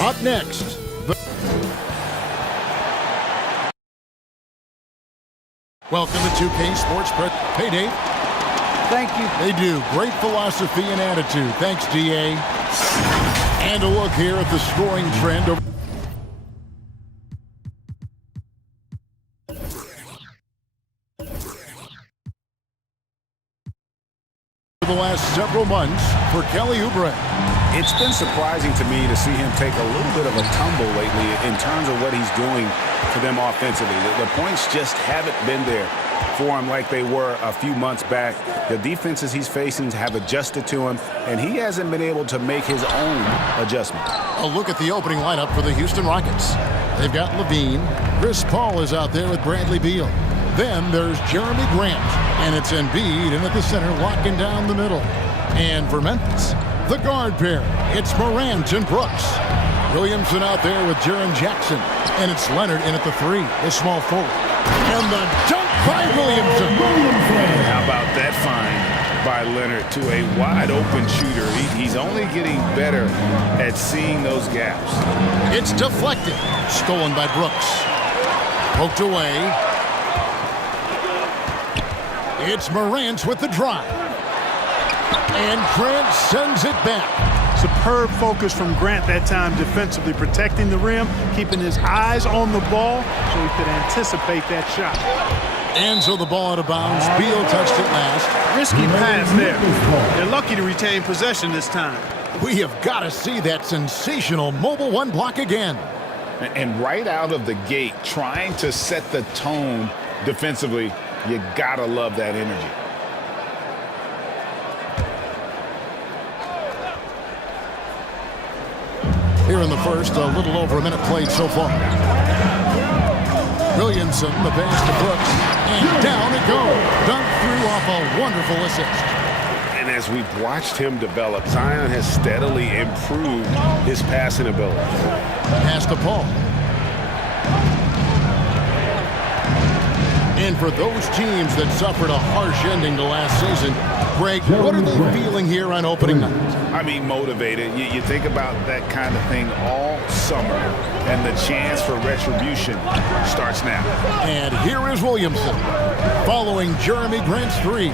Up next, welcome to 2K Sports Hey, Dave. Thank you. They do. Great philosophy and attitude. Thanks, DA. And a look here at the scoring trend over the last several months for Kelly Oubre. It's been surprising to me to see him take a little bit of a tumble lately in terms of what he's doing for them offensively. The points just haven't been there for him like they were a few months back. The defenses he's facing have adjusted to him, and he hasn't been able to make his own adjustment. A look at the opening lineup for the Houston Rockets. They've got Levine. Chris Paul is out there with Bradley Beal. Then there's Jeremy Grant, and it's Embiid in at the center, locking down the middle. And for Memphis, the guard pair, it's Morant and Brooks. Williamson out there with Jaren Jackson, and it's Leonard in at the 3, the small forward. And the dunk by Williamson. How about that find by Leonard to a wide-open shooter? He's only getting better at seeing those gaps. It's deflected, stolen by Brooks. Poked away. It's Morant with the drive. And Grant sends it back. Superb focus from Grant that time defensively, protecting the rim, keeping his eyes on the ball so he could anticipate that shot. And so the ball out of bounds. Beal touched it last. Risky pass there. They're lucky to retain possession this time. We have got to see that sensational mobile one block again. And right out of the gate, trying to set the tone defensively, you gotta love that energy. Here in the first, a little over a minute played so far. Williamson, the pass to Brooks, and down it goes. Dunked through off a wonderful assist. And as we've watched him develop, Zion has steadily improved his passing ability. Pass to Paul. And for those teams that suffered a harsh ending to last season, Greg, what are they feeling here on opening night? I mean, motivated. You think about that kind of thing all summer, and the chance for retribution starts now. And here is Williamson, following Jeremy Grant's 3.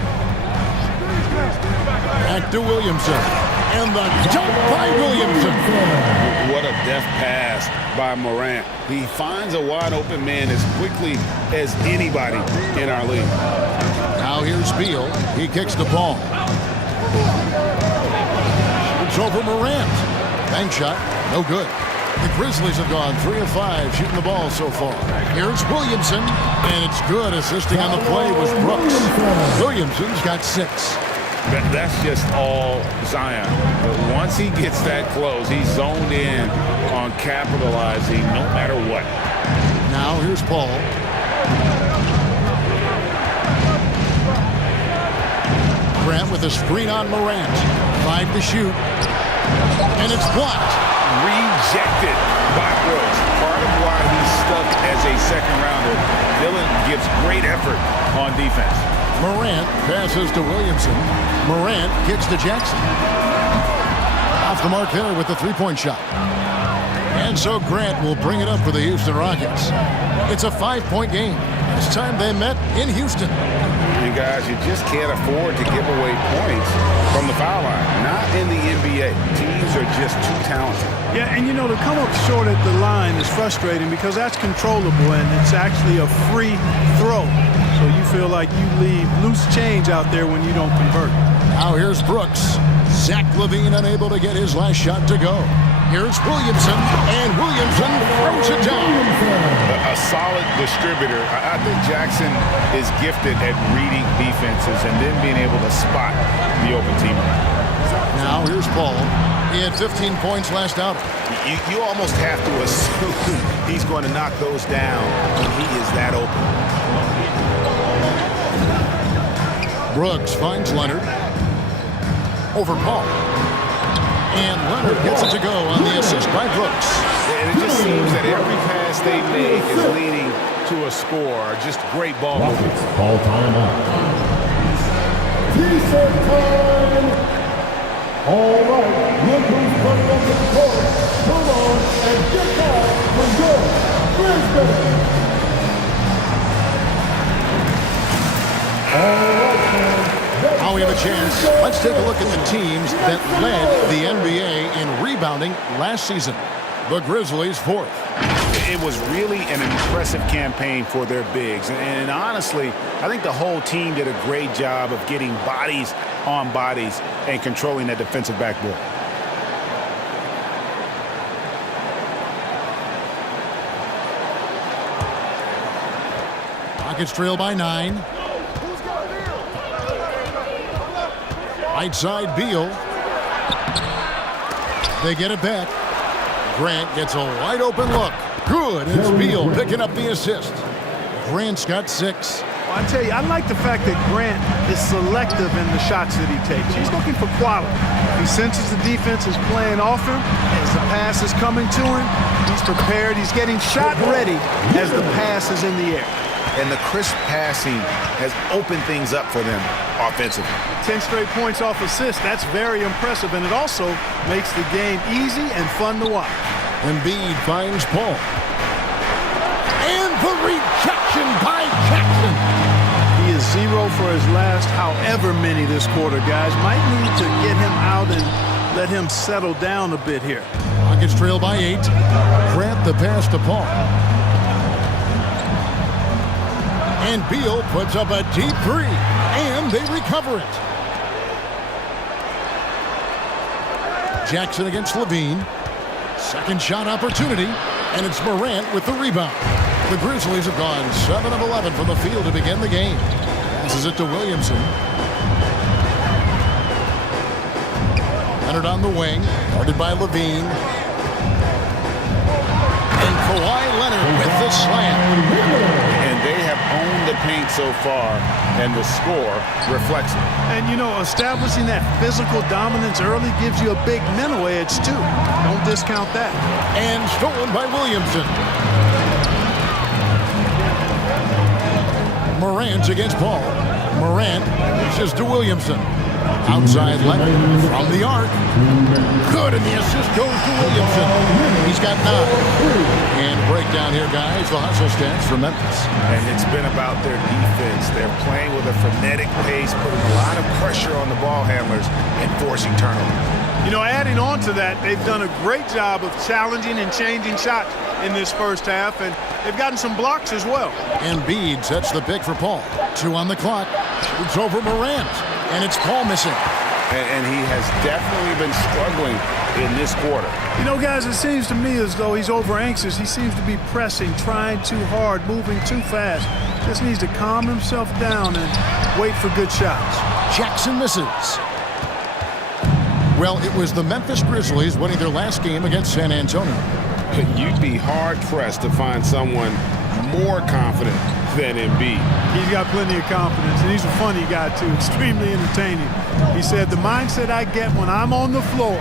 Back to Williamson, and the dunk by Williamson. What a deft pass by Morant. He finds a wide-open man as quickly as anybody in our league. Now here's Beal. He kicks the ball. It's over Morant. Bank shot, no good. The Grizzlies have gone 3 of 5 shooting the ball so far. Here's Williamson, and it's good. Assisting on the play was Brooks. Williamson's got 6. That's just all Zion. But once he gets that close, he's zoned in on capitalizing no matter what. Now here's Paul. Grant with a screen on Morant. 5 to shoot. And it's blocked. Rejected by Brooks. Part of why he's stuck as a second rounder. Dillon gives great effort on defense. Morant passes to Williamson. Morant kicks to Jackson. Off the mark there with the 3-point shot. And so Grant will bring it up for the Houston Rockets. It's a 5-point game. This time they met in Houston. And guys, you just can't afford to give away points from the foul line. Not in the NBA. Teams are just too talented. Yeah, and you know, to come up short at the line is frustrating because that's controllable and it's actually a free throw. So you feel like you leave loose change out there when you don't convert. Now here's Brooks. Zach LaVine unable to get his last shot to go. Here's Williamson, and Williamson throws it down. A solid distributor. I think Jackson is gifted at reading defenses and then being able to spot the open teamer. Now here's Paul. He had 15 points last outing. You almost have to assume he's going to knock those down when he is that open. Brooks finds Leonard. Over Paul. And Leonard gets it to go on the assist by Brooks. And it just seems that every pass they make is leading to a score. Just great ball movement. Ball timeout. All right, look who's coming up to the court. Come on and get that from your Grizzlies. All right, man. Now we have a chance. Let's take a look at the teams that led the NBA in rebounding last season. The Grizzlies fourth. It was really an impressive campaign for their bigs. And honestly, I think the whole team did a great job of getting bodies on bodies and controlling that defensive backboard. Rockets trail by 9. Right side, Beal. They get it back. Grant gets a wide open look. Good. It's Beal picking up the assist. Grant's got 6. Well, I tell you, I like the fact that Grant is selective in the shots that he takes. He's looking for quality. He senses the defense is playing off him. As the pass is coming to him, he's prepared. He's getting shot ready as the pass is in the air. And the crisp passing has opened things up for them offensively. 10 straight points off assists. That's very impressive, and it also makes the game easy and fun to watch. Embiid finds Paul. And the rejection by Jackson. He is 0 for his last however many this quarter, guys. Might need to get him out and let him settle down a bit here. Rockets trail by 8. Grant the pass to Paul. And Beal puts up a deep 3. And they recover it. Jackson against Levine. Second shot opportunity. And it's Morant with the rebound. The Grizzlies have gone 7 of 11 from the field to begin the game. Passes it to Williamson. Leonard on the wing. Guarded by Levine. And Kawhi Leonard with the slam. And they have owned the paint so far, and the score reflects it. And, you know, establishing that physical dominance early gives you a big mental edge, too. Don't discount that. And stolen by Williamson. Morant against Paul. Morant pushes to Williamson. Outside Leonard from the arc. Good, and the assist goes to Williamson. He's got 9. And breakdown here, guys. The hustle stats for Memphis. And it's been about their defense. They're playing with a frenetic pace, putting a lot of pressure on the ball handlers and forcing turnovers. You know, adding on to that, they've done a great job of challenging and changing shots in this first half, and they've gotten some blocks as well. Embiid sets the pick for Paul. 2 on the clock. Shoots over Morant. And it's Paul missing. And he has definitely been struggling in this quarter. You know, guys, it seems to me as though he's over anxious. He seems to be pressing, trying too hard, moving too fast. Just needs to calm himself down and wait for good shots. Jackson misses. Well, it was the Memphis Grizzlies winning their last game against San Antonio. You'd be hard-pressed to find someone more confident than Embiid. He's got plenty of confidence, and he's a funny guy, too. Extremely entertaining. He said, the mindset I get when I'm on the floor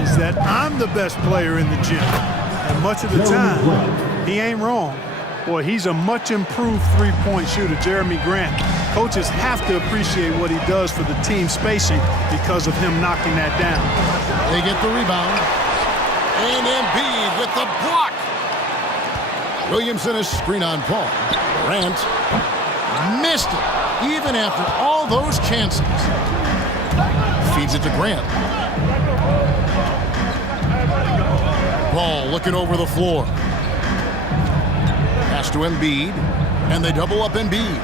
is that I'm the best player in the gym. And much of the time, he ain't wrong. Boy, he's a much improved three-point shooter, Jeremy Grant. Coaches have to appreciate what he does for the team spacing because of him knocking that down. They get the rebound. And Embiid with the block. Williamson is screen on Paul. Grant missed it, even after all those chances. Feeds it to Grant. Paul looking over the floor. Pass to Embiid, and they double up Embiid.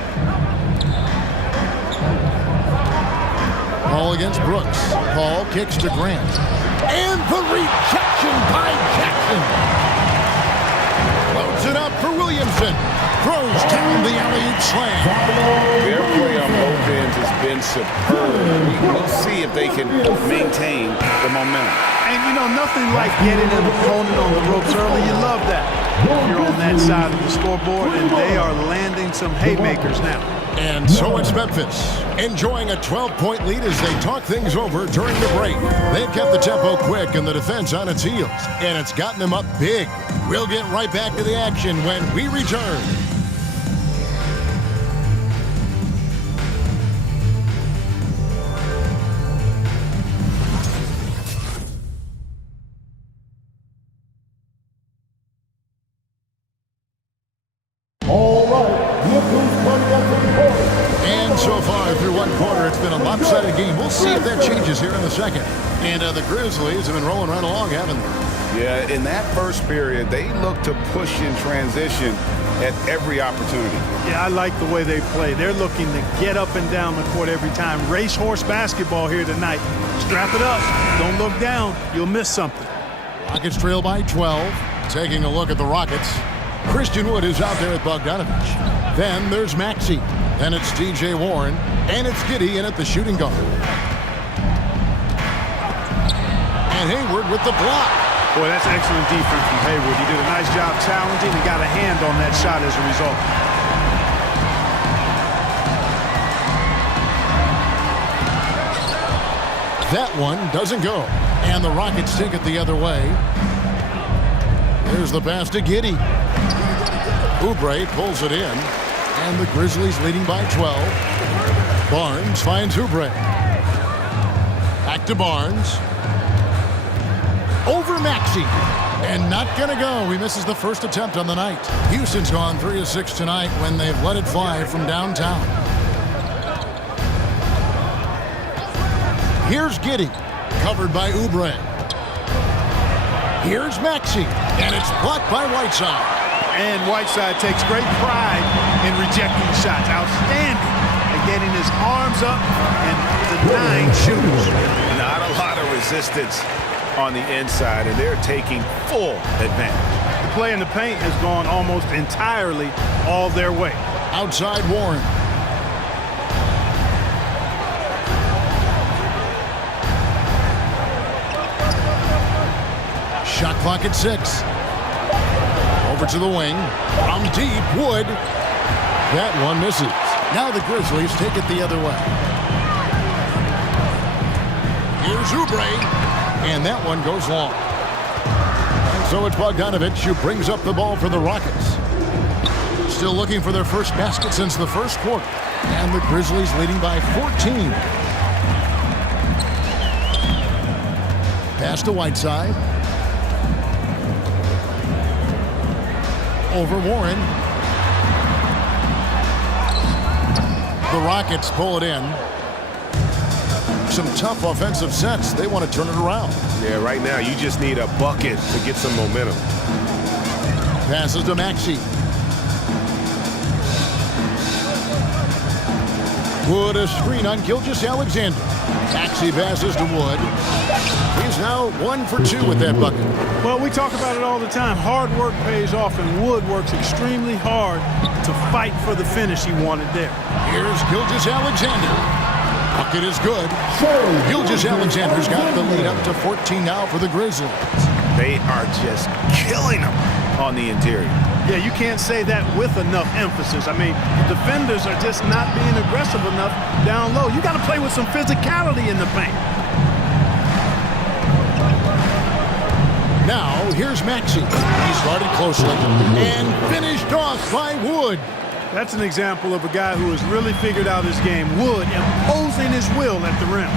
Paul against Brooks. Paul kicks to Grant. And the rejection by Jackson. Loads it up for Williamson. Throws down the alley-oop slam. Their play on both ends has been superb. We'll see if they can maintain the momentum. And, you know, nothing like getting an opponent on the ropes early. You love that. You're on that side of the scoreboard, and they are landing some haymakers now. And so it's Memphis, enjoying a 12-point lead as they talk things over during the break. They've kept the tempo quick and the defense on its heels, and it's gotten them up big. We'll get right back to the action when we return. one quarter, it's been a lopsided game. We'll see if that changes here in the second. And the Grizzlies have been rolling right along, haven't they? Yeah, in that first period, they looked to push in transition at every opportunity. Yeah, I like the way they play. They're looking to get up and down the court every time. Racehorse basketball here tonight. Strap it up. Don't look down. You'll miss something. Rockets trail by 12. Taking a look at the Rockets. Christian Wood is out there at Bogdanovich. Then there's Maxey. Then it's T.J. Warren. And it's Giddey in at the shooting guard. And Hayward with the block. Boy, that's excellent defense from Hayward. He did a nice job challenging and got a hand on that shot as a result. That one doesn't go. And the Rockets take it the other way. Here's the pass to Giddey. Oubre pulls it in. And the Grizzlies leading by 12. Barnes finds Oubre. Back to Barnes. Over Maxey. And not going to go. He misses the first attempt on the night. Houston's gone 3 of 6 tonight when they've let it fly from downtown. Here's Giddey. Covered by Oubre. Here's Maxey. And it's blocked by Whiteside. And Whiteside takes great pride in rejecting shots. Outstanding at getting his arms up and denying shooters. Not a lot of resistance on the inside, and they're taking full advantage. The play in the paint has gone almost entirely all their way. Outside Warren. Shot clock at 6. Over to the wing. From deep, Wood. That one misses. Now the Grizzlies take it the other way. Here's Oubre. And that one goes long. And so it's Bogdanovich who brings up the ball for the Rockets. Still looking for their first basket since the first quarter. And the Grizzlies leading by 14. Pass to Whiteside. Over Warren. The Rockets pull it in. Some tough offensive sets. They want to turn it around. Yeah, right now you just need a bucket to get some momentum. Passes to Maxey. Wood a screen on Gilgeous-Alexander. Maxey passes to Wood. He's now 1 for 2 with that bucket. Well, we talk about it all the time. Hard work pays off, and Wood works extremely hard to fight for the finish he wanted there. Here's Gilgeous-Alexander. Bucket is good. Gilgeous-Alexander's got the lead up to 14 now for the Grizzlies. They are just killing them on the interior. Yeah, you can't say that with enough emphasis. I mean, the defenders are just not being aggressive enough down low. You got to play with some physicality in the paint. Now, here's Maxey. He started closely and finished off by Wood. That's an example of a guy who has really figured out his game. Wood imposing his will at the rim.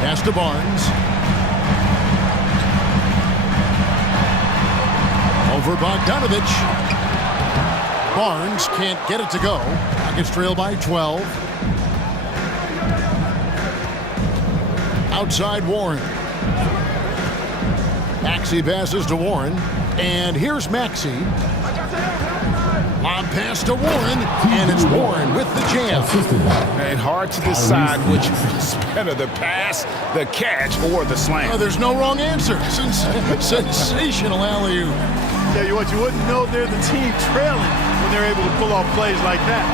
Pass to Barnes. Over Bogdanovich. Barnes can't get it to go. Rockets trail by 12. Outside Warren. Maxey passes to Warren. And here's Maxey. Lob pass to Warren, and it's Warren with the jam. And hard to decide which is better, the pass, the catch, or the slam. Oh, there's no wrong answer. Sensational alley-oop. Tell you what, you wouldn't know they're the team trailing when they're able to pull off plays like that.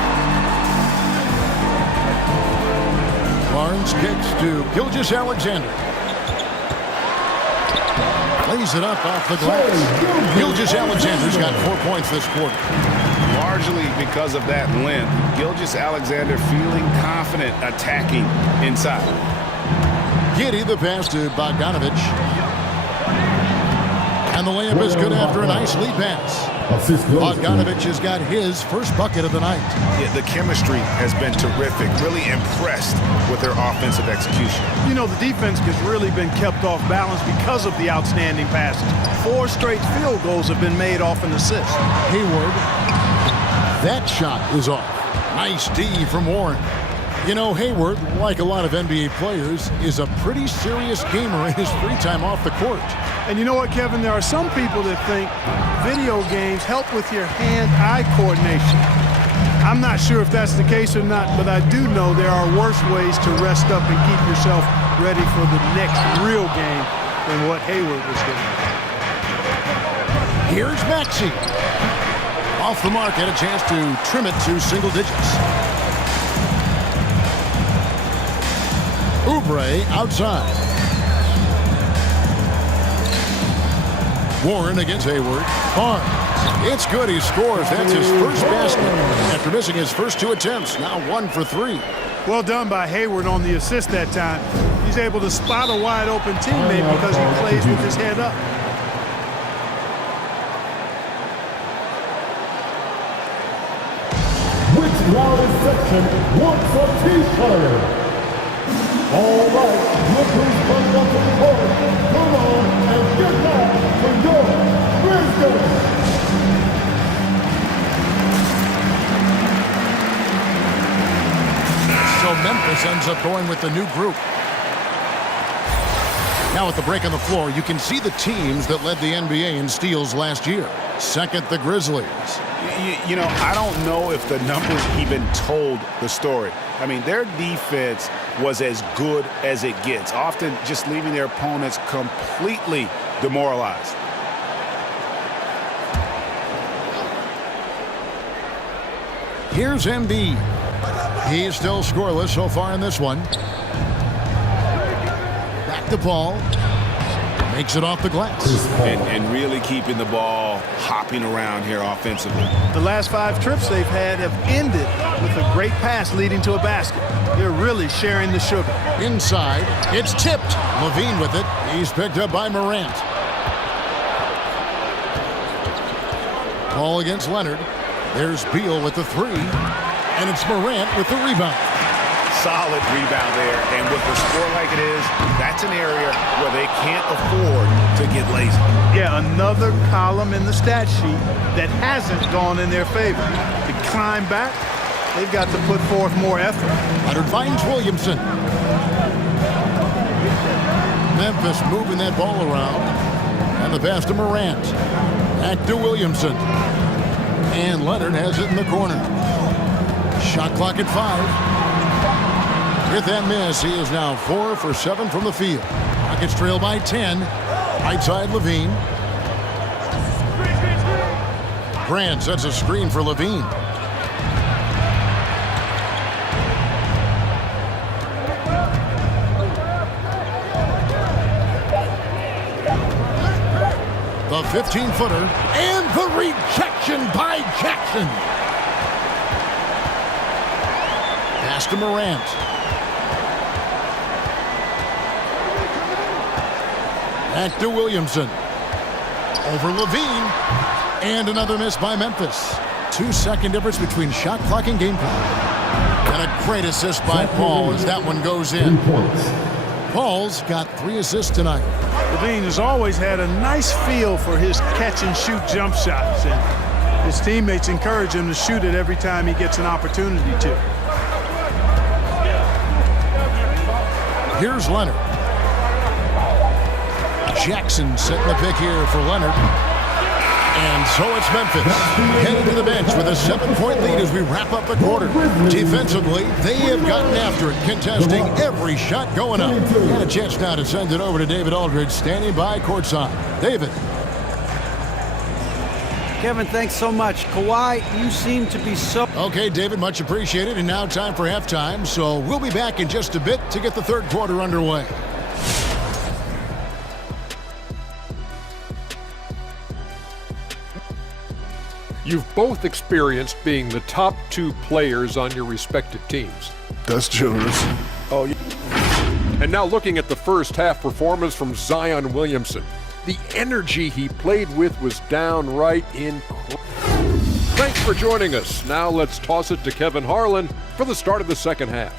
Barnes kicks to Gilgeous-Alexander. Lays it up off the glass. Gilgeous-Alexander's got 4 points this quarter. Largely because of that length, Gilgeous-Alexander feeling confident attacking inside. Giddey the pass to Bogdanovich. And the layup is good after a nice lead pass. Bogdanovich has got his first bucket of the night. Yeah, the chemistry has been terrific. Really impressed with their offensive execution. You know, the defense has really been kept off balance because of the outstanding passes. 4 straight field goals have been made off an assist. Hayward. That shot is off. Nice D from Warren. You know, Hayward, like a lot of NBA players, is a pretty serious gamer in his free time off the court. And you know what, Kevin? There are some people that think video games help with your hand-eye coordination. I'm not sure if that's the case or not, but I do know there are worse ways to rest up and keep yourself ready for the next real game than what Hayward was doing. Here's Maxey. Off the mark, had a chance to trim it to single digits. Oubre outside. Warren against Hayward. Barnes. It's good. He scores. That's his first basket after missing his first 2 attempts. Now 1 for 3. Well done by Hayward on the assist that time. He's able to spot a wide open teammate because he plays with his head up. Which loudest section wants a T-shirt? All right, look who's coming up to the court. Come on and get back for your Grizzlies. So Memphis ends up going with the new group. Now at the break on the floor, you can see the teams that led the NBA in steals last year. Second, the Grizzlies. You know, I don't know if the numbers even told the story. I mean, their defense was as good as it gets, often just leaving their opponents completely demoralized. Here's Embiid. He's still scoreless so far in this one. Back to Paul. Makes it off the glass. And really keeping the ball hopping around here offensively. The last 5 trips they've had have ended with a great pass leading to a basket. They're really sharing the sugar. Inside, it's tipped. Levine with it. He's picked up by Morant. Ball against Leonard. There's Beal with the 3. And it's Morant with the rebound. Solid rebound there. And with the score like it is, that's an area where they can't afford to get lazy. Yeah, another column in the stat sheet that hasn't gone in their favor. To climb back, they've got to put forth more effort. Leonard finds Williamson. Memphis moving that ball around. And the pass to Morant. Back to Williamson. And Leonard has it in the corner. Shot clock at 5. With that miss, he is now 4 for 7 from the field. Rockets trail by 10. Right side, Levine. Grant sets a screen for Levine. The 15-footer and the rejection by Jackson. Pass to Morant. Back to Williamson. Over Levine. And another miss by Memphis. 2-second difference between shot clock and game clock. And a great assist by Paul as that one goes in. Paul's got 3 assists tonight. Levine has always had a nice feel for his catch-and-shoot jump shots. And his teammates encourage him to shoot it every time he gets an opportunity to. Here's Leonard. Jackson setting the pick here for Leonard. And so it's Memphis headed to the bench with a 7-point lead as we wrap up the quarter. Defensively, they have gotten after it, contesting every shot going up. And a chance now to send it over to David Aldridge, standing by courtside. David. Kevin, thanks so much. Kawhi, you seem to be so... Okay, David, much appreciated. And now time for halftime. So we'll be back in just a bit to get the third quarter underway. You've both experienced being the top 2 players on your respective teams. That's generous. Oh, yeah. And now looking at the first half performance from Zion Williamson. The energy he played with was downright incredible. Thanks for joining us. Now let's toss it to Kevin Harlan for the start of the second half.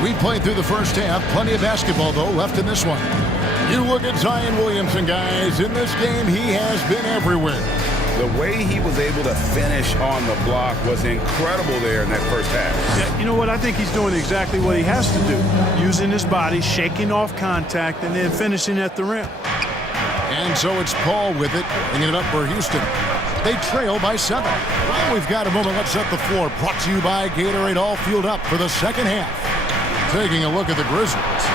We've played through the first half. Plenty of basketball, though, left in this one. You look at Zion Williamson, guys. In this game, he has been everywhere. The way he was able to finish on the block was incredible there in that first half. Yeah, you know what? I think he's doing exactly what he has to do. Using his body, shaking off contact, and then finishing at the rim. And so it's Paul with it, bringing it up for Houston. They trail by 7. Well, we've got a moment. Let's set the floor. Brought to you by Gatorade, all fueled up for the second half. Taking a look at the Grizzlies.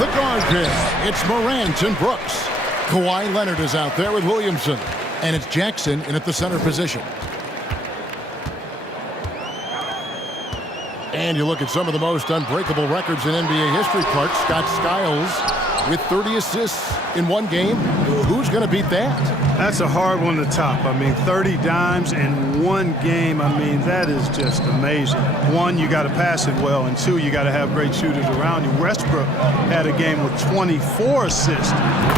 The guard pair. It's Morant and Brooks. Kawhi Leonard is out there with Williamson. And it's Jackson in at the center position. And you look at some of the most unbreakable records in NBA history, Clark. Scott Skiles with 30 assists in one game. Who's going to beat that? That's a hard one to top. I mean, 30 dimes in one game. I mean, that is just amazing. One, you got to pass it well, and two, you got to have great shooters around you. Westbrook had a game with 24 assists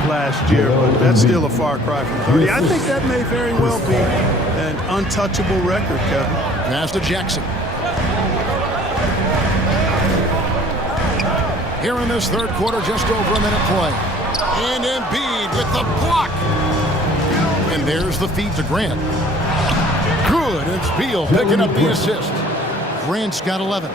last year, but that's still a far cry from 30. I think that may very well be an untouchable record, Kevin. Pass to Jackson. Here in this third quarter, just over a minute play. And Embiid with the block. And there's the feed to Grant. Good. It's Beal picking up the assist. Grant's got 11.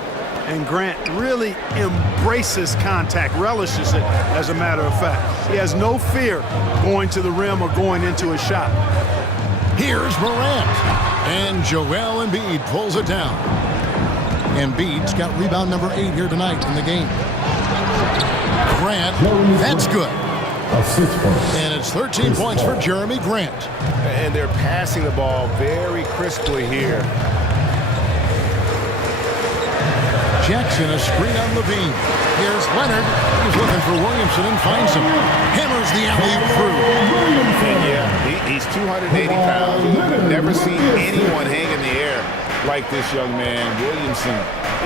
And Grant really embraces contact, relishes it, as a matter of fact. He has no fear going to the rim or going into a shot. Here's Morant. And Joel Embiid pulls it down. Embiid's got rebound number 8 here tonight in the game. Grant, that's good. And it's 13 points for Jeremy Grant. And they're passing the ball very crisply here. Jackson, a screen on Levine. Here's Leonard. He's looking for Williamson and finds him. Hammers the alley-oop through. And yeah, he's 280 pounds. We've never seen anyone hang in the air like this young man. Williamson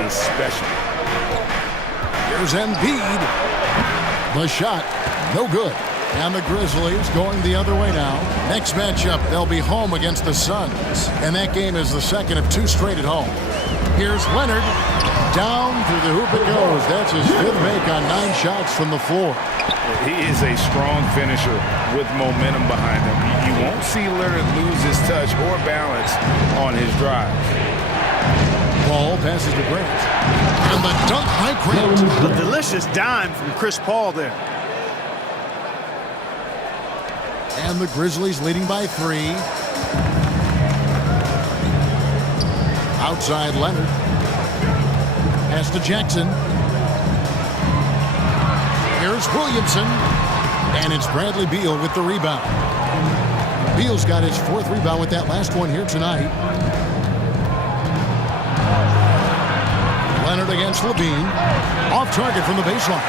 is special. Here's Embiid. The shot, no good. And the Grizzlies going the other way now. Next matchup, they'll be home against the Suns. And that game is the second of 2 straight at home. Here's Leonard. Down through the hoop it goes. That's his 5th make on 9 shots from the floor. He is a strong finisher with momentum behind him. You won't see Leonard lose his touch or balance on his drive. Paul passes to Grant. And the dunk by Grant. A delicious dime from Chris Paul there. And the Grizzlies leading by 3. Outside Leonard. Pass to Jackson. Here's Williamson. And it's Bradley Beal with the rebound. Beal's got his 4th rebound with that last one here tonight. Leonard against Levine. Off target from the baseline.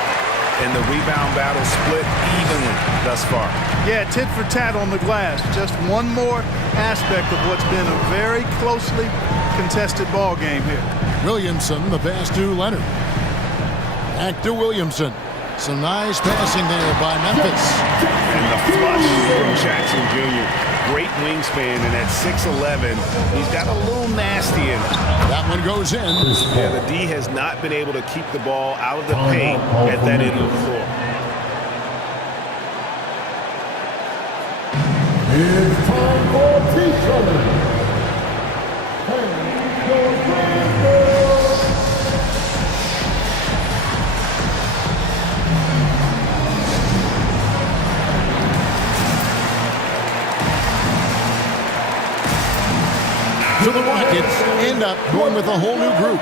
And the rebound battle split evenly thus far. Yeah, tit for tat on the glass. Just one more aspect of what's been a very closely contested ball game here. Williamson, the pass to Leonard. Back to Williamson. Some nice passing there by Memphis. And the flush from Jackson Jr. Great wingspan, and at 6'11", he's got a little nasty in it. That one goes in. Yeah, the D has not been able to keep the ball out of the paint at that end of the floor. It's time for T-shirt. And your Grizzlies. So the Rockets end up going with a whole new group.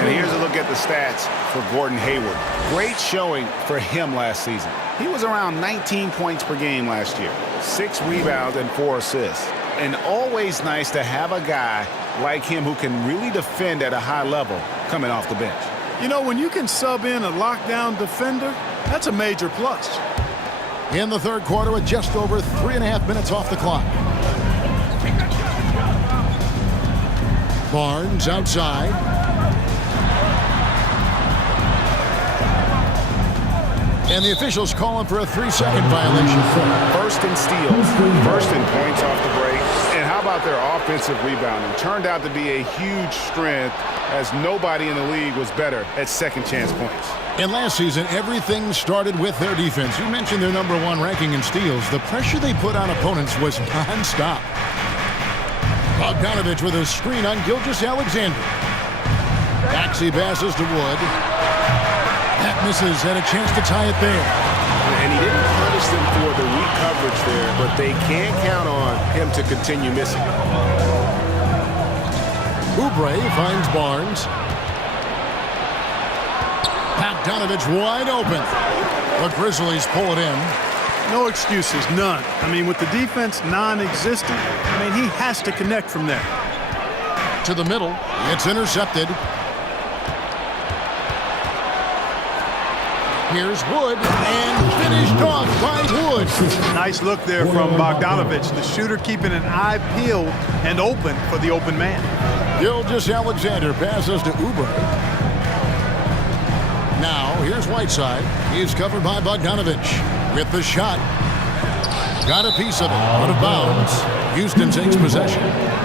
And here's a look at the stats for Gordon Hayward. Great showing for him last season. He was around 19 points per game last year, 6 rebounds and 4 assists. And always nice to have a guy like him who can really defend at a high level coming off the bench. You know, when you can sub in a lockdown defender, that's a major plus. In the third quarter with just over 3.5 minutes off the clock. Barnes outside. And the officials calling for a 3-second violation. First in steals, first in points off the break. And how how about their offensive rebounding? Turned out to be a huge strength, as nobody in the league was better at second chance points. And last season, everything started with their defense. You mentioned their #1 ranking in steals. The pressure they put on opponents was non-stop. Bogdanovich with a screen on Gilgeous-Alexander. Maxey passes to Wood. That misses, had a chance to tie it there. And he didn't punish them for the weak coverage there, but they can't count on him to continue missing. Oubre finds Barnes. Bogdanovich wide open. The Grizzlies pull it in. No excuses, none. I mean, with the defense non-existent, I mean, he has to connect from there. To the middle. It's intercepted. Here's Wood, and finished off by Wood. Nice look there from Bogdanovich, the shooter keeping an eye peeled and open for the open man. Gilgeous-Alexander passes to Oubre. Now, here's Whiteside. He's covered by Bogdanovich with the shot. Got a piece of it, out of bounds. Houston takes possession.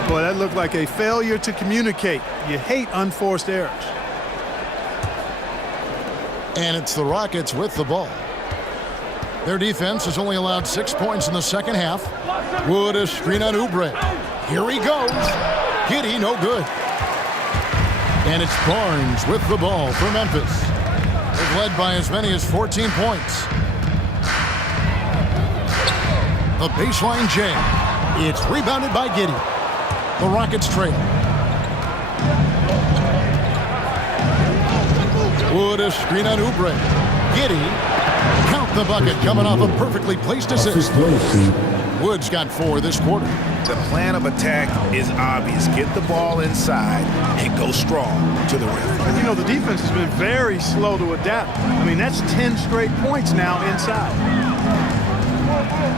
Boy, that looked like a failure to communicate. You hate unforced errors. And it's the Rockets with the ball. Their defense has only allowed 6 points in the second half. Wood a screen on Oubre. Here he goes. Giddey, no good. And it's Barnes with the ball for Memphis. They've led by as many as 14 points. The baseline jam. It's rebounded by Giddey. The Rockets trail. Wood a screen on Oubre. Giddey. Count the bucket coming off a perfectly placed assist. Wood's got 4 this quarter. The plan of attack is obvious. Get the ball inside and go strong to the rim. And you know, the defense has been very slow to adapt. I mean, that's 10 straight points now inside.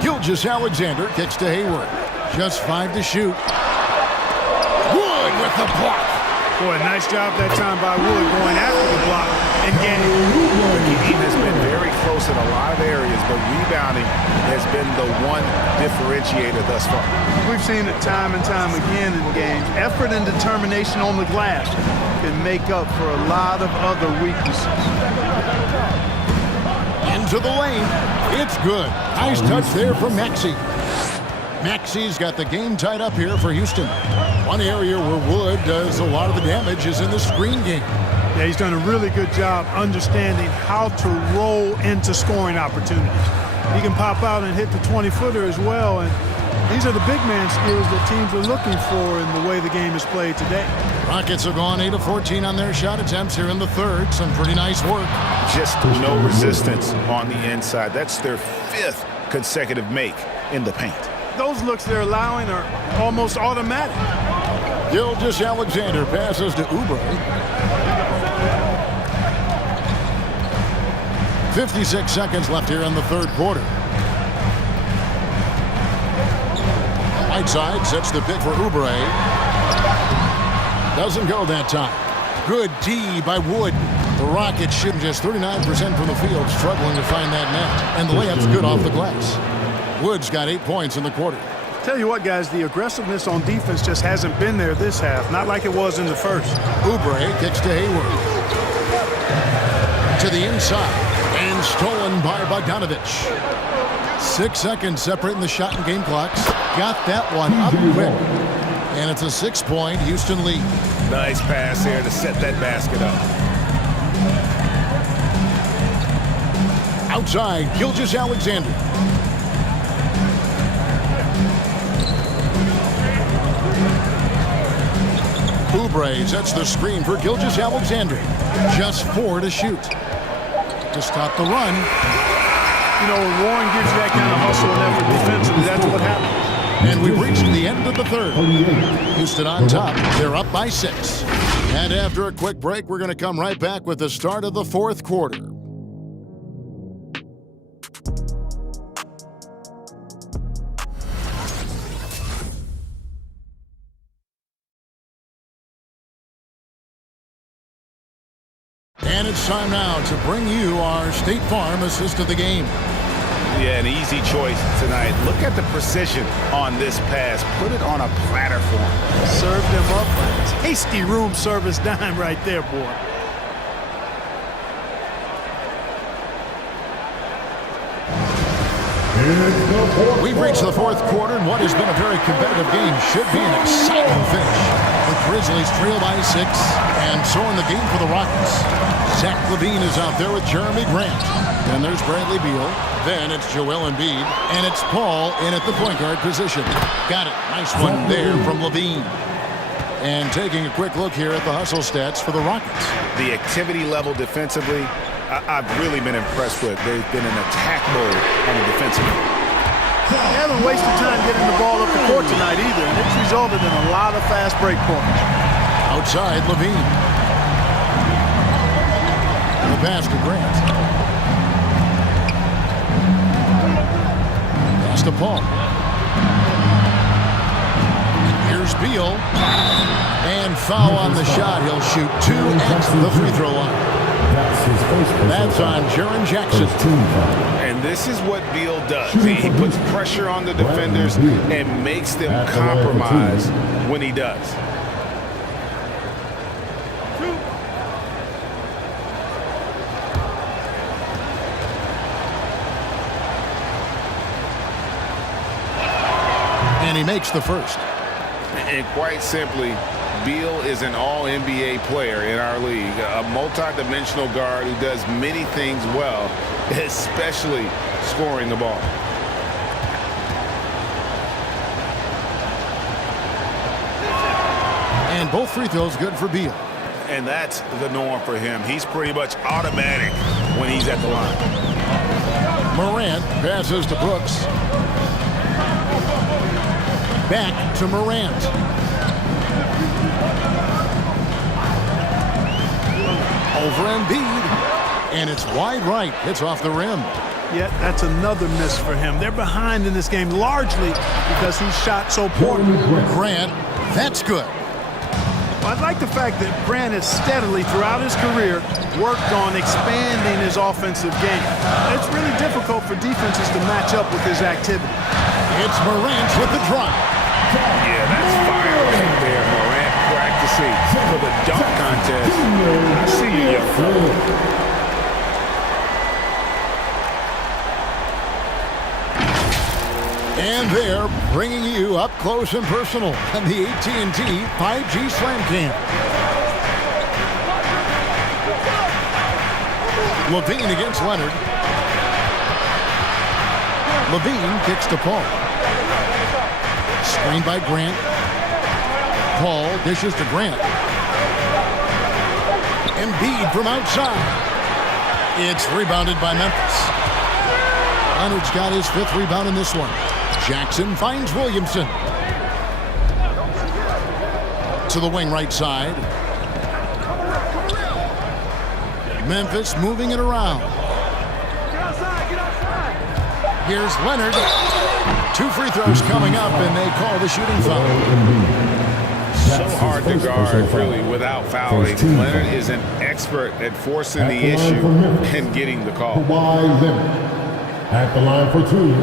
Gilgeous-Alexander kicks to Hayward. Just 5 to shoot. Wood with the block. Boy, nice job that time by Wood going after the block and getting it. The team has been very close in a lot of areas, but rebounding has been the one differentiator thus far. We've seen it time and time again in games. Effort and determination on the glass can make up for a lot of other weaknesses. Into the lane. It's good. Nice touch there from Maxey. Maxey's got the game tied up here for Houston. One area where Wood does a lot of the damage is in the screen game. Yeah, he's done a really good job understanding how to roll into scoring opportunities. He can pop out and hit the 20-footer as well, and these are the big man skills that teams are looking for in the way the game is played today. Rockets have gone 8 of 14 on their shot attempts here in the third. Some pretty nice work. Just no resistance on the inside. That's their 5th consecutive make in the paint. Those looks they're allowing are almost automatic. Gilgeous-Alexander passes to Oubre. 56 seconds left here in the third quarter. Whiteside sets the pick for Oubre. Doesn't go that time. Good D by Wood. The Rockets shooting just 39% from the field, struggling to find that net. And the layup's good off the glass. Wood's got 8 points in the quarter. Tell you what, guys, the aggressiveness on defense just hasn't been there this half. Not like it was in the first. Oubre kicks to Hayward. To the inside. And stolen by Bogdanovich. 6 seconds separating the shot and game clocks. Got that one up quick. And it's a 6-point Houston lead. Nice pass there to set that basket up. Outside, Gilgeous-Alexander. Oubre sets the screen for Gilgeous-Alexander. Just 4 to shoot. To stop the run. You know, when Warren gives you that kind of hustle and effort defensively, that's what happens. And we've reached the end of the third. Houston on top. They're up by 6. And after a quick break, we're going to come right back with the start of the fourth quarter. And it's time now to bring you our State Farm assist of the game. Yeah, an easy choice tonight. Look at the precision on this pass. Put it on a platter for him. Served him up a tasty room service dime right there, boy. We've reached the fourth quarter, and what has been a very competitive game should be an exciting finish. The Grizzlies trail by 6, and so in the game for the Rockets. Zach LaVine is out there with Jeremy Grant. Then there's Bradley Beal. Then it's Joel Embiid, and it's Paul in at the point guard position. Got it. Nice one there from LaVine. And taking a quick look here at the hustle stats for the Rockets. The activity level defensively, I've really been impressed with. They've been in attack mode on the defensive end. They haven't wasted time getting the ball up the court tonight either, and it's resulted in a lot of fast break points. Outside, LaVine. And the pass to Grant. Pass to Paul. Here's Beal. And foul on the shot. He'll shoot 2 at the free throw line. That's on Jaren Jackson. And this is what Beal does. He puts pressure on the defenders and makes them compromise when he does. And he makes the first. And quite simply, Beal is an all-NBA player in our league, a multi-dimensional guard who does many things well, especially scoring the ball. And both free throws good for Beal. And that's the norm for him. He's pretty much automatic when he's at the line. Morant passes to Brooks. Back to Morant. Over Embiid. And it's wide right. It's off the rim. Yet that's another miss for him. They're behind in this game largely because he shot so poorly. Grant, that's good. I like the fact that Grant has steadily throughout his career worked on expanding his offensive game. It's really difficult for defenses to match up with his activity. It's Morant with the drop. Yeah, that's fire right there. Morant practicing for the dunk contest. I see you, young fella. And they're bringing you up close and personal on the AT&T 5G Slam Cam. LaVine against Leonard. LaVine kicks to Paul. Screened by Grant. Paul dishes to Grant. Embiid from outside. It's rebounded by Memphis. Leonard's got his 5th rebound in this one. Jackson finds Williamson. To the wing right side. Memphis moving it around. Here's Leonard. 2 free throws coming up, and they call the shooting foul. So hard to guard, really, without fouling. Leonard is an expert at forcing the issue and getting the call. At the line for 2.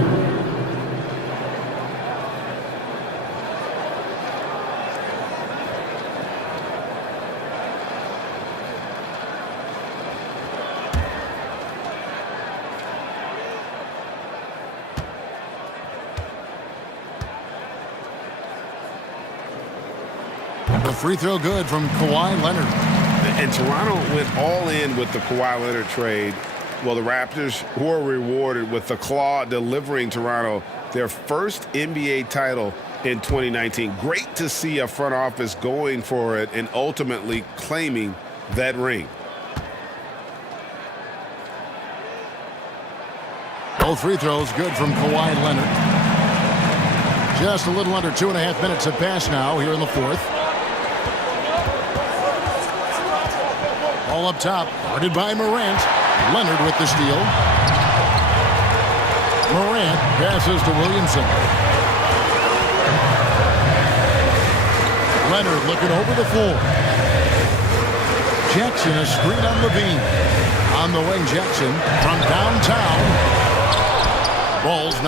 The free throw good from Kawhi Leonard. And Toronto went all in with the Kawhi Leonard trade. Well, the Raptors were rewarded with the Claw delivering Toronto their first NBA title in 2019. Great to see a front office going for it and ultimately claiming that ring. Both free throws good from Kawhi Leonard. Just a little under 2.5 minutes have passed now here in the 4th. All up top, guarded by Morant. Leonard with the steal. Morant passes to Williamson. Leonard looking over the floor. Jackson a screen on LaVine. On the wing, Jackson from downtown.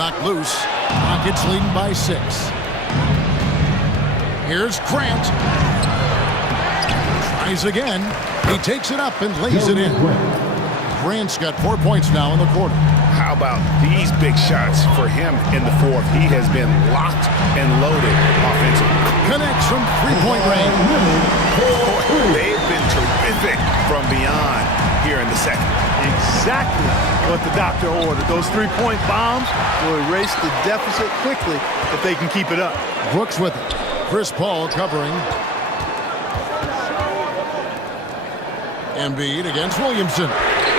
knocked loose. Rockets leading by 6. Here's Grant. Tries again. He takes it up and lays it in. Grant's got 4 points now in the quarter. How about these big shots for him in the fourth? He has been locked and loaded offensively. Connects from three-point range. They've been terrific from beyond here in the second. Exactly what the doctor ordered. Those three-point bombs will erase the deficit quickly if they can keep it up. Brooks with it. Chris Paul covering. Embiid against Williamson.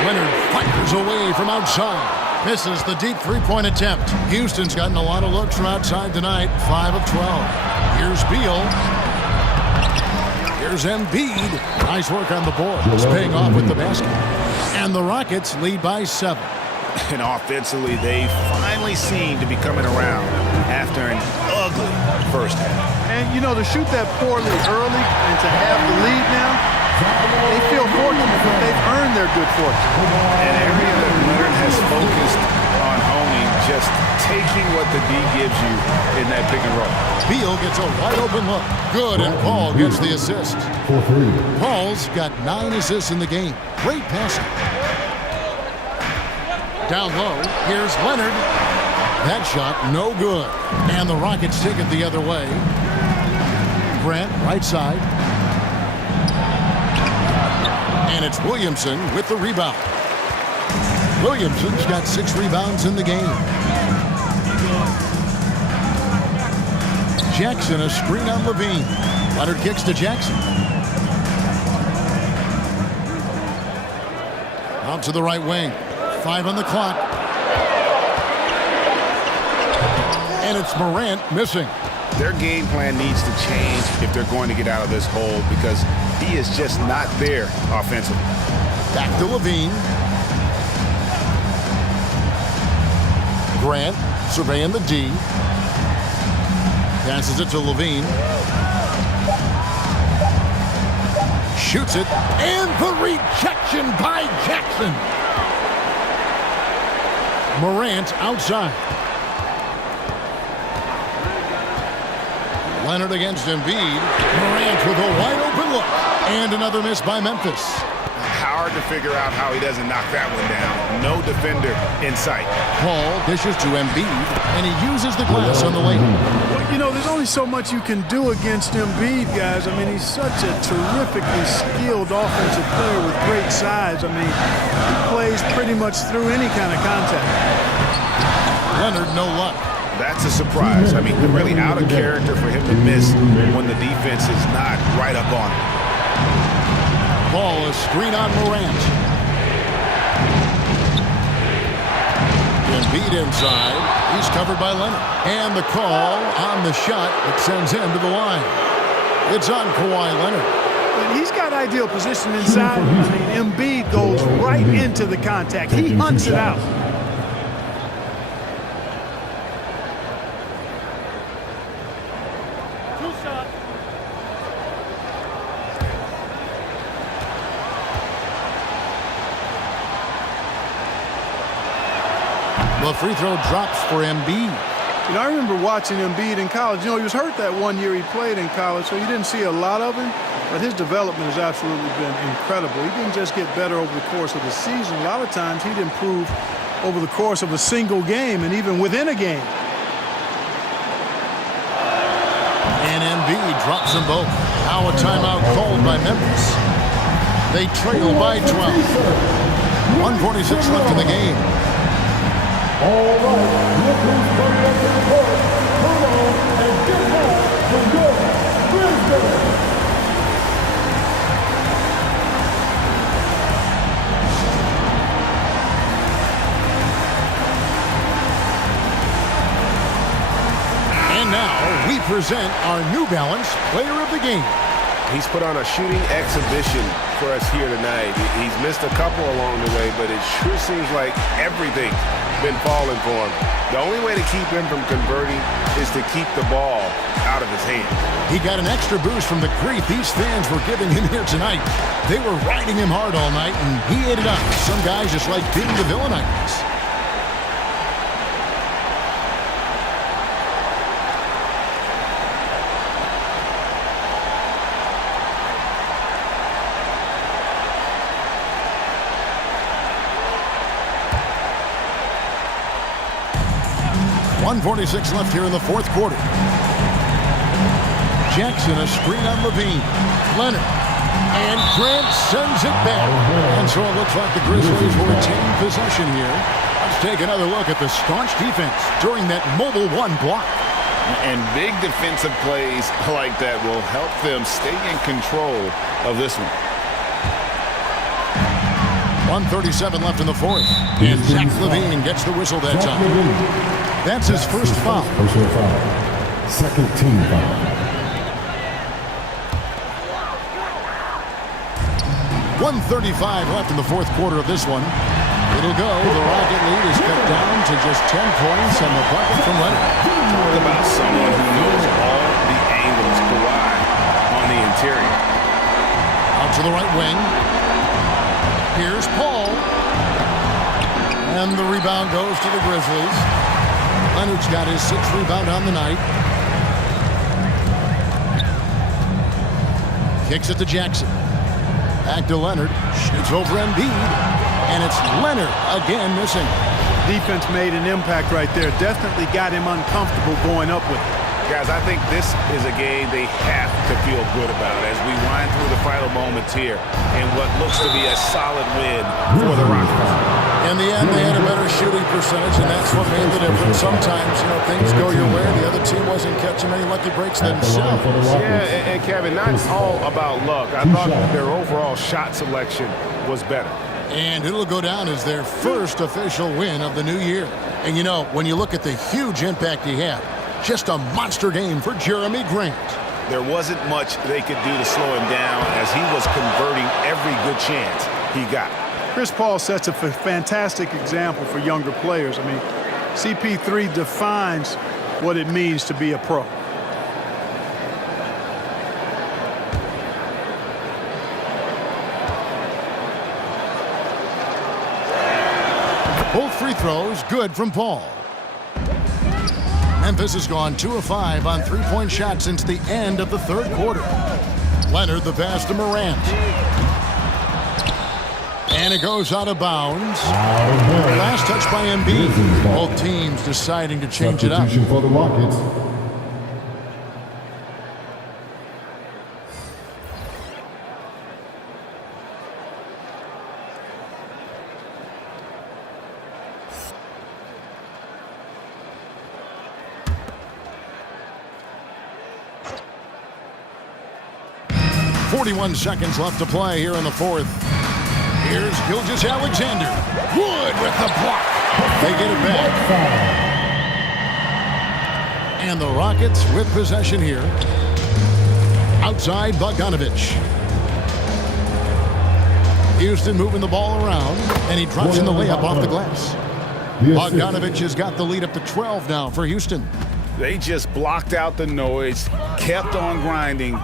Leonard fires away from outside. Misses the deep three-point attempt. Houston's gotten a lot of looks from outside tonight. 5 of 12. Here's Beal. Here's Embiid. Nice work on the board. It's paying off with the basket. And the Rockets lead by 7. And offensively, they finally seem to be coming around after an ugly first half. And, you know, to shoot that poorly early and to have the lead now, they feel fortunate, but they've earned their good fortune. An area that Leonard has focused on owning, just taking what the D gives you in that pick and roll. Beal gets a wide open look. Good, and Paul gets the assist. Paul's got 9 assists in the game. Great passing. Down low, here's Leonard. That shot, no good. And the Rockets take it the other way. Grant, right side. And it's Williamson with the rebound. Williamson's got 6 rebounds in the game. Jackson, a screen on Levine. Leonard kicks to Jackson. Out to the right wing. 5 on the clock. And it's Morant missing. Their game plan needs to change if they're going to get out of this hole, because he is just not there offensively. Back to Levine. Grant surveying the D. Passes it to Levine. Shoots it. And the rejection by Jackson. Morant outside. Leonard against Embiid. Morant with a wide open look. And another miss by Memphis. Hard to figure out how he doesn't knock that one down. No defender in sight. Paul dishes to Embiid, and he uses the glass on the lane. Well, you know, there's only so much you can do against Embiid, guys. I mean, he's such a terrifically skilled offensive player with great size. I mean, he plays pretty much through any kind of contact. Leonard, no luck. That's a surprise. I mean, really out of character for him to miss when the defense is not right up on him. Ball is screen on Morant. Embiid inside. He's covered by Leonard. And the call on the shot that sends him to the line. It's on Kawhi Leonard. And he's got ideal position inside. I mean, Embiid goes right into the contact. He hunts it out. The free throw drops for Embiid. You know, I remember watching Embiid in college. You know, he was hurt that one year he played in college, so you didn't see a lot of him. But his development has absolutely been incredible. He didn't just get better over the course of the season. A lot of times he'd improve over the course of a single game and even within a game. And Embiid drops them both. Now a timeout called by Memphis. They trail by 12. 1:46 left in the game. All right, look who's coming up to the court. Come on and get back to your Grizzlies. And now we present our New Balance Player of the Game. He's put on a shooting exhibition for us here tonight. He's missed a couple along the way, but it sure seems like everything's been falling for him. The only way to keep him from converting is to keep the ball out of his hand. He got an extra boost from the grief these fans were giving him here tonight. They were riding him hard all night, and he ate it up. Some guys just like being the villain, I guess. 1:46 left here in the fourth quarter. Jackson, a screen on Levine. Leonard. And Grant sends it back. And so it looks like the Grizzlies will retain possession here. Let's take another look at the staunch defense during that mobile one block. And big defensive plays like that will help them stay in control of this one. 1:37 left in the fourth. And Zach Levine gets the whistle that time. That's his first foul. Personal foul. Second team foul. 1:35 left in the fourth quarter of this one. It'll go. The Rocket lead is cut down to just 10 points and the bucket from Leonard. Talk about someone who knows all the angles. Kawhi on the interior. Out to the right wing. Here's Paul. And the rebound goes to the Grizzlies. Leonard's got his 6th rebound on the night. Kicks it to Jackson. Back to Leonard. Shoots over Embiid. And it's Leonard again missing. Defense made an impact right there. Definitely got him uncomfortable going up with it. Guys, I think this is a game they have to feel good about as we wind through the final moments here in what looks to be a solid win for the Rockets. In the end, they had a better shooting percentage, and that's what made the difference. Sometimes, things go your way. The other team wasn't catching many lucky breaks themselves. Yeah, and Kevin, not all about luck. I thought their overall shot selection was better. And it'll go down as their first official win of the new year. And, when you look at the huge impact he had, just a monster game for Jeremy Grant. There wasn't much they could do to slow him down as he was converting every good chance he got. Chris Paul sets a fantastic example for younger players. I mean, CP3 defines what it means to be a pro. Both free throws good from Paul. Memphis has gone 2 of 5 on three-point shots since the end of the third quarter. Leonard the pass to Morant. And it goes out of bounds. Last touch by Embiid. Both teams deciding to change it up. Substitution for the Rockets. .41 seconds left to play here in the fourth. Here's Gilgeous-Alexander. Wood with the block. They get it back. And the Rockets with possession here. Outside Bogdanovich. Houston moving the ball around. And he drops in the layup off the glass. Bogdanovich has got the lead up to 12 now for Houston. They just blocked out the noise, kept on grinding,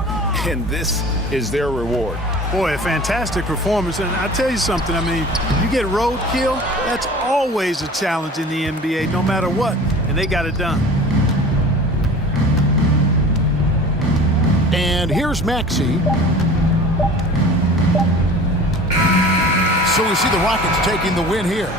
and this is their reward. Boy, a fantastic performance. And I tell you something, I mean, you get roadkill, that's always a challenge in the NBA, no matter what. And they got it done. And here's Maxey. So we see the Rockets taking the win here.